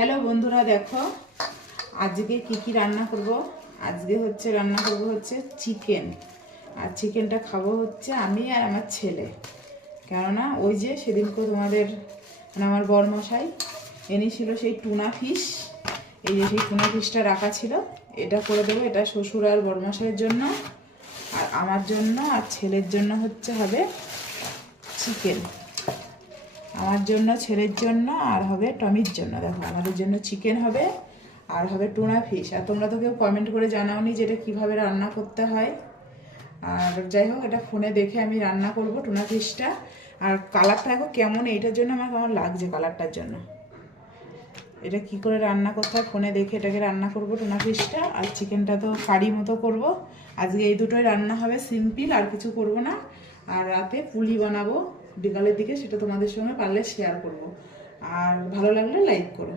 Hello বন্ধুরা, দেখো আজকে কি রান্না করব। আজকে রান্না করব চিকেন। আর চিকেনটা খাবো আমি আর আমার ছেলে। কেননা ওই যে সেদিনকে তোমাদের আমার বরমশাই এনেছিল সেই টুনা ফিশ। এই যে সেই টুনা ফিশটা রাখা ছিল, এটা করে দেবো। এটা শ্বশুর আর বরমশাইয়ের জন্য, আর আমার জন্য আর ছেলের জন্য হবে চিকেন। আমার জন্য, ছেলের জন্য, আর হবে টমির জন্য। দেখো আমাদের জন্য চিকেন হবে আর হবে টুনা ফিশ। আর তোমরা তো কেউ কমেন্ট করে জানাওনি যে এটা কীভাবে রান্না করতে হয়। আর যাই হোক, এটা ফোনে দেখে আমি রান্না করব টুনা ফিশটা। আর কালারটা দেখো কেমন, এইটার জন্য আমার কেমন লাগছে কালারটার জন্য। এটা কি করে রান্না করতে হয় ফোনে দেখে এটাকে রান্না করব টুনা ফিশটা। আর চিকেনটা তো কারি মতো করব। আজকে এই দুটোই রান্না হবে, সিম্পল, আর কিছু করব না। আর রাতে পুলি বানাবো বিকালের দিকে, সেটা তোমাদের সঙ্গে পারলে শেয়ার করব। আর ভালো লাগলে লাইক করো।